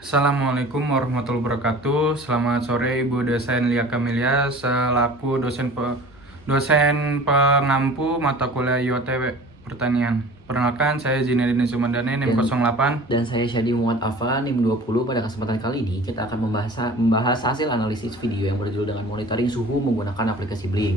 Assalamualaikum warahmatullahi wabarakatuh. Selamat sore Ibu dosen Lia Kamelia selaku dosen pengampu mata kuliah IoT Pertanian. Perkenalkan saya Zinedine Sumandane NIM 08. Dan saya Syadi Muhammad Afan NIM 20. Pada kesempatan kali ini kita akan membahas hasil analisis video yang berjudul dengan monitoring suhu menggunakan aplikasi Blink.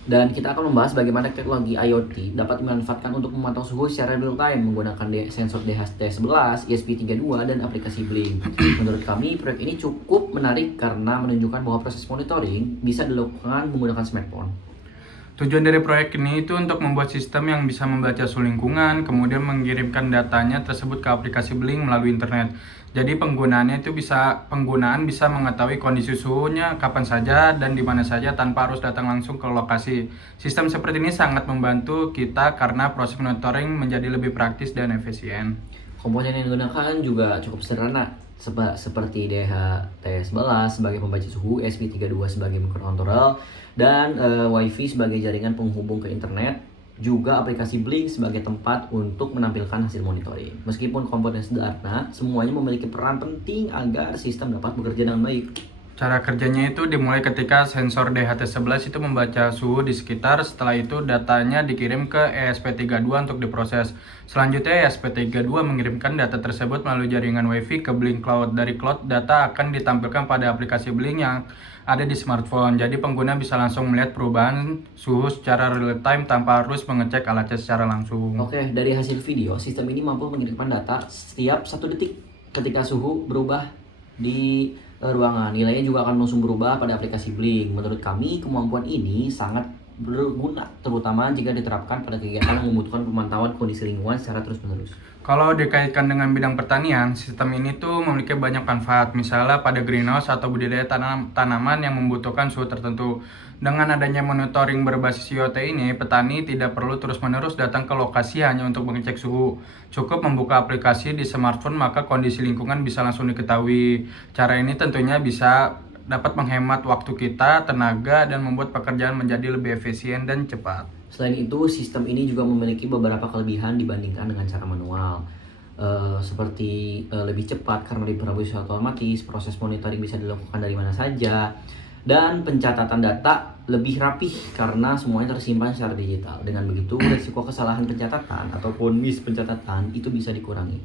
Dan kita akan membahas bagaimana teknologi IoT dapat dimanfaatkan untuk memantau suhu secara real time menggunakan sensor DHT11, ESP32, dan aplikasi Blink. Menurut kami, proyek ini cukup menarik karena menunjukkan bahwa proses monitoring bisa dilakukan menggunakan smartphone. Tujuan dari proyek ini itu untuk membuat sistem yang bisa membaca suhu lingkungan, kemudian mengirimkan datanya tersebut ke aplikasi Blink melalui internet. Jadi penggunaan bisa mengetahui kondisi suhunya kapan saja dan di mana saja tanpa harus datang langsung ke lokasi. Sistem seperti ini sangat membantu kita karena proses monitoring menjadi lebih praktis dan efisien. Komponen yang digunakan juga cukup sederhana, seperti DHT11 sebagai pembaca suhu, ESP32 sebagai mikrokontroler, dan WiFi sebagai jaringan penghubung ke internet, juga aplikasi Blink sebagai tempat untuk menampilkan hasil monitoring. Meskipun komponen sederhana, semuanya memiliki peran penting agar sistem dapat bekerja dengan baik. Cara kerjanya itu dimulai ketika sensor DHT11 itu membaca suhu di sekitar, setelah itu datanya dikirim ke ESP32 untuk diproses. Selanjutnya ESP32 mengirimkan data tersebut melalui jaringan WiFi ke Blink Cloud. Dari cloud, data akan ditampilkan pada aplikasi Blink yang ada di smartphone. Jadi pengguna bisa langsung melihat perubahan suhu secara real time tanpa harus mengecek alatnya secara langsung. Oke, dari hasil video, sistem ini mampu mengirimkan data setiap 1 detik ketika suhu berubah di ruangan. Nilainya juga akan langsung berubah pada aplikasi Blink. Menurut kami, kemampuan ini sangat berguna, terutama jika diterapkan pada kegiatan yang membutuhkan pemantauan kondisi lingkungan secara terus-menerus. Kalau dikaitkan dengan bidang pertanian, sistem ini tuh memiliki banyak manfaat, misalnya pada greenhouse atau budidaya tanaman yang membutuhkan suhu tertentu. Dengan adanya monitoring berbasis IoT ini, petani tidak perlu terus-menerus datang ke lokasi hanya untuk mengecek suhu. Cukup membuka aplikasi di smartphone, maka kondisi lingkungan bisa langsung diketahui. Cara ini tentunya bisa dapat menghemat waktu kita, tenaga, dan membuat pekerjaan menjadi lebih efisien dan cepat. Selain itu, sistem ini juga memiliki beberapa kelebihan dibandingkan dengan cara manual. Seperti lebih cepat karena diperoleh otomatis, proses monitoring bisa dilakukan dari mana saja, dan pencatatan data lebih rapih karena semuanya tersimpan secara digital. Dengan begitu, risiko kesalahan pencatatan ataupun miss pencatatan itu bisa dikurangi.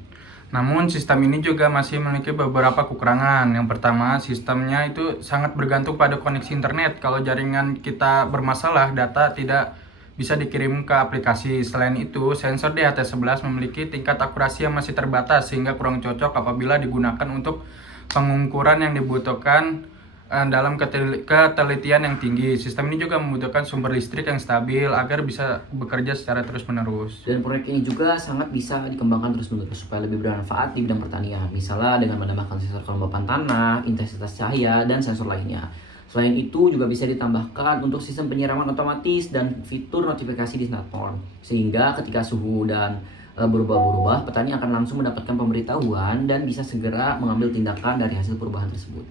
Namun sistem ini juga masih memiliki beberapa kekurangan. Yang pertama, sistemnya itu sangat bergantung pada koneksi internet. Kalau jaringan kita bermasalah, data tidak bisa dikirim ke aplikasi. Selain itu, sensor DHT11 memiliki tingkat akurasi yang masih terbatas sehingga kurang cocok apabila digunakan untuk pengukuran yang dibutuhkan dalam ketelitian yang tinggi. Sistem ini juga membutuhkan sumber listrik yang stabil agar bisa bekerja secara terus-menerus. Dan proyek ini juga sangat bisa dikembangkan terus-menerus supaya lebih bermanfaat di bidang pertanian, misalnya dengan menambahkan sensor kelembapan tanah, intensitas cahaya, dan sensor lainnya. Selain itu juga bisa ditambahkan untuk sistem penyiraman otomatis dan fitur notifikasi di smartphone, sehingga ketika suhu dan berubah-ubah, petani akan langsung mendapatkan pemberitahuan dan bisa segera mengambil tindakan dari hasil perubahan tersebut.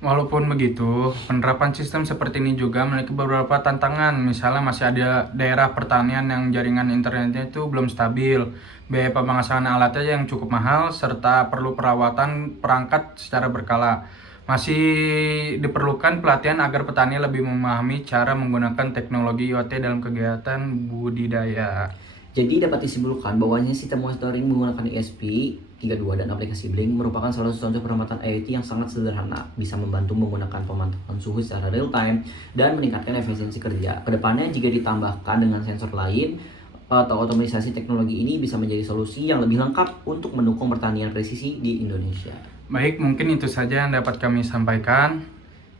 Walaupun begitu, penerapan sistem seperti ini juga memiliki beberapa tantangan. Misalnya masih ada daerah pertanian yang jaringan internetnya itu belum stabil, biaya pemasangan alatnya yang cukup mahal, serta perlu perawatan perangkat secara berkala. Masih diperlukan pelatihan agar petani lebih memahami cara menggunakan teknologi IoT dalam kegiatan budidaya. Jadi dapat disimpulkan bahwanya sistem monitoring menggunakan ESP32 dan aplikasi Blink merupakan salah satu contoh peramatan IoT yang sangat sederhana, bisa membantu menggunakan pemantauan suhu secara real time dan meningkatkan efisiensi kerja. Kedepannya jika ditambahkan dengan sensor lain atau otomatisasi, teknologi ini bisa menjadi solusi yang lebih lengkap untuk mendukung pertanian presisi di Indonesia. Baik, mungkin itu saja yang dapat kami sampaikan.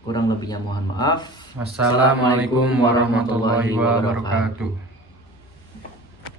Kurang lebihnya mohon maaf. Wassalamualaikum warahmatullahi wabarakatuh.